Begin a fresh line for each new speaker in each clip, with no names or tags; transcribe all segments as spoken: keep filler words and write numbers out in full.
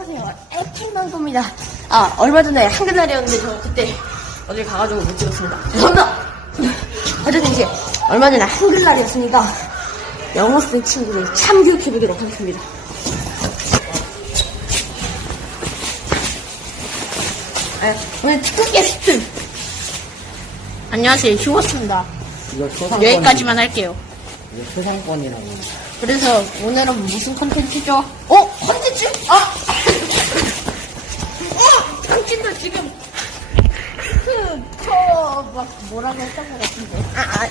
안녕하세요. 액팅방구입니다. 아, 얼마 전에 한글날이었는데 저 그때 어딜 가가지고 못 찍었습니다. 죄송합니다. 어쨌든 이제 얼마 전에 한글날이었으니까 영어 쓰는 친구를 참교육해보도록 하겠습니다. 아, 오늘 특급 게스트.
안녕하세요. 휴고스입니다.
이거 초상권.
여기까지만 할게요.
이거 초상권이라고.
그래서 오늘은 무슨 컨텐츠죠?
어? 컨텐츠? 아!
어! 당신도 지금 그, 저, 막 뭐라고 했던 것 같은데.
아, 아.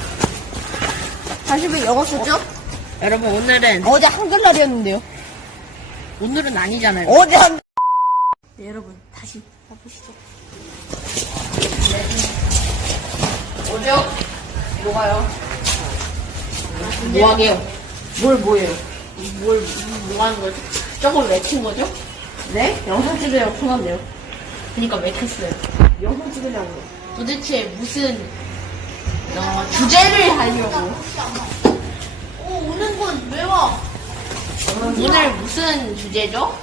다시 왜 영어 썼죠?
여러분 오늘은
어제 한글날이었는데요.
오늘은 아니잖아요.
어제 한. 네, 여러분 다시 해보시죠.
뭐죠?
뭐가요?
뭐하게요?
뭘 뭐예요?
뭘, 뭐 하는 거죠? 저걸 왜 킨 거죠?
네? 영상 찍으려고 켜놨네요.
그니까 왜 켰어요?
영상 찍으려고요.
도대체 무슨, 어, 주제를 하려고. 오, 오는 건 왜 와? 오늘 무슨 주제죠?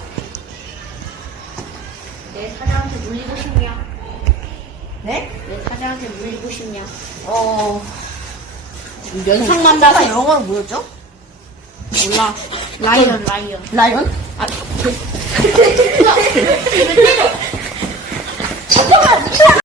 내 사장한테 물리고 싶냐?
네?
내 사장한테 물리고 싶냐?
어.
연상만
아까
봐서
영어는 뭐였죠?
몰라. 라이언, 라이언.
라이언?
아,
잠깐만!